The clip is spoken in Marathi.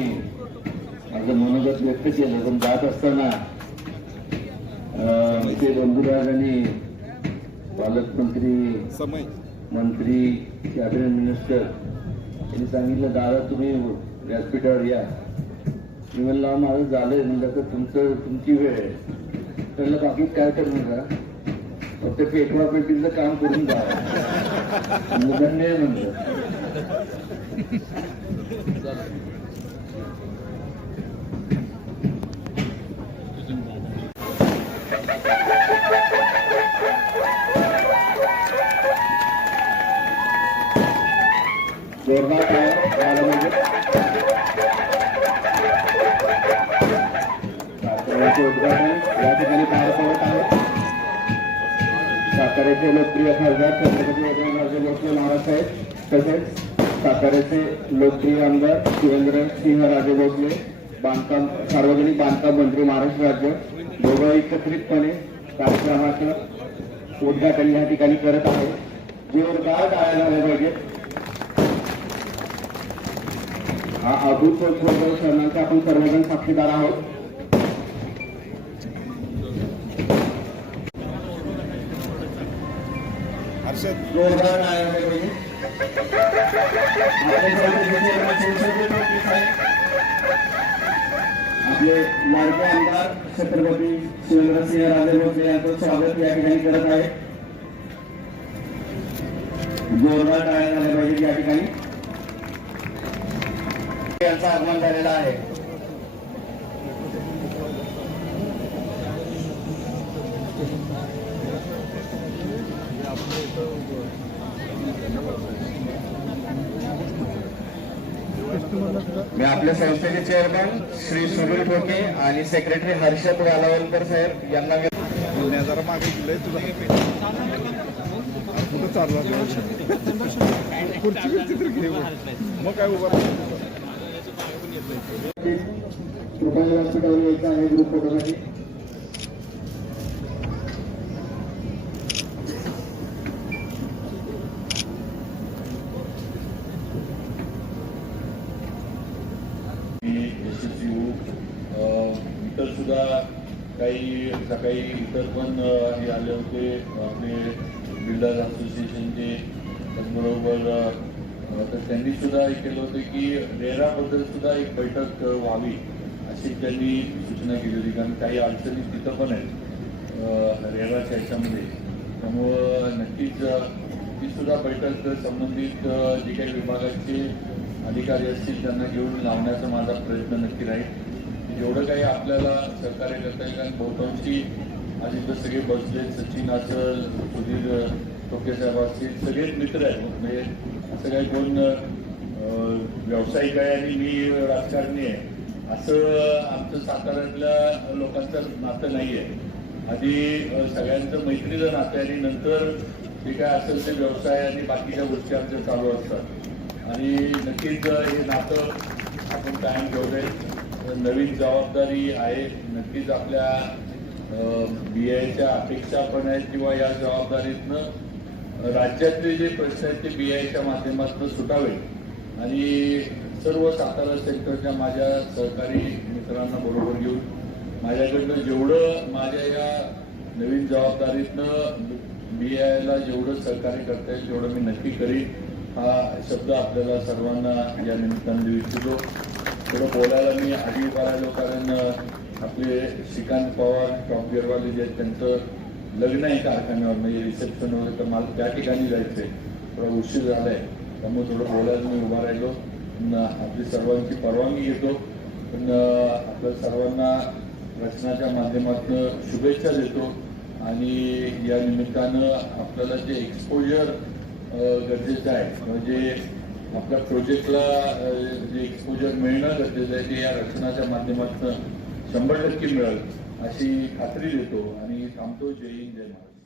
माझं मनोगत व्यक्त केलं पण जात असताना ते बंधुराज आणि पालकमंत्री समय. मंत्री कॅबिनेट मिनिस्टर यांनी सांगितलं दादा तुम्ही व्यासपीठावर या. मी म्हणलं माझं झालंय म्हणलं तर तुमचं तुमची वेळ आहे. म्हणलं बाकी काय करणार का फक्त पेटवा पेटीचं काम करून जा. म्हणलं धन्य आहे म्हणलं. या ठिकाणी पडत आहे. साताऱ्याचे लोकप्रिय खासदार छत्रपती एकनाथराजे भोसले महाराज साहेब तसेच साताऱ्याचे लोकप्रिय आमदार शिवेंद्र सिंह राजे भोसले बांधकाम सार्वजनिक बांधकाम मंत्री महाराष्ट्र राज्य दोघं एकत्रितपणे कार्यक्रमाचं उद्घाटन या ठिकाणी करत आहे जोरदार टाळ्या झाल्या पाहिजे. हा अभूतपूर्व क्षणांचे आपण सर्वजण साक्षीदार आहोत. हर्षद. जोरदार टाळ्या आपले आपले लाडके आमदार छत्रपती शिवेंद्रसिंह राजे भोसले यांचं स्वागत या ठिकाणी करत आहे. जोरदार टाळ्या झाल्या पाहिजे या ठिकाणी. यांचं आगमन झालेलं आहे. मी आपल्या संस्थेचे चेअरमॅन श्री सुनील ठोके आणि सेक्रेटरी हर्षद वालावलकर साहेब यांना जरा मागे तुझा कुठं चालू आहे? खुर्ची बिर्ची तर घे. मग काय उभा. कृपया इतर सुद्धा काही सकाळी इतर पण हे आले होते. आपले बिल्डर असोसिएशनचे त्याचबरोबर तर त्यांनी सुद्धा हे केलं होतं की रेराबद्दल सुद्धा एक बैठक व्हावी अशी त्यांनी सूचना केली होती. कारण काही अडचणी तिथं पण आहेत रेराच्या ह्याच्यामध्ये त्यामुळं नक्कीच ती सुद्धा बैठक संबंधित जे काही विभागाचे अधिकारी असतील त्यांना घेऊन लावण्याचा माझा प्रयत्न नक्की राहील. एवढं काही आपल्याला सहकार्य करता येईल कारण बहुतांशी आज इथं सगळे बसले सचिन असेल सुधीर टोके साहेब असतील सगळेच मित्र आहेत. म्हणजे असं काही कोण व्यावसायिक आहे आणि मी राजकारणी आहे. असं आमचं साताऱ्यातल्या लोकांचं नातं नाही आहे आधी सगळ्यांचं मैत्रीचं नातं आहे आणि नंतर जे काय असेल ते व्यवसाय आणि बाकीच्या गोष्टी आमच्या चालू असतात. आणि नक्कीच हे नातं आपण कायम ठेवलंय नवीन जबाबदारी आहे. नक्कीच आपल्या बी आयच्या अपेक्षा पण आहेत किंवा या जबाबदारीतनं राज्यातले जे प्रश्न आहेत ते बी आयच्या माध्यमातून सुटावे. आणि सर्व सातारा सेक्टरच्या माझ्या सहकारी मित्रांना बरोबर घेऊन माझ्याकडनं जेवढं माझ्या या नवीन जबाबदारीतनं बी आयला जेवढं सहकार्य करता येईल तेवढं मी नक्की करीन. हा शब्द आपल्याला सर्वांना या निमित्तानं देऊ इच्छितो. थोडं बोलायला मी आधी उभा राहिलो कारण आपले श्रीकांत पवार टॉप गिअरवाले जे आहेत त्यांचं लग्न आहे कारखान्यावर म्हणजे रिसेप्शन वगैरे तर मला त्या ठिकाणी जायचंय. थोडा उशीर झालाय त्यामुळे थोडं बोलायला मी उभा राहिलो. पण आपली सर्वांची परवानगी घेतो. पण आपल्या सर्वांना रचनाच्या माध्यमातून शुभेच्छा देतो. आणि या निमित्तानं आपल्याला जे एक्सपोजर गरजेचं आहे म्हणजे आपल्या प्रोजेक्टला जे मिळणं गरजेचं आहे ते या रचनाच्या माध्यमातून शंभर टक्के मिळेल अशी खात्री देतो आणि थांबतो. जय हिंद जय महाराज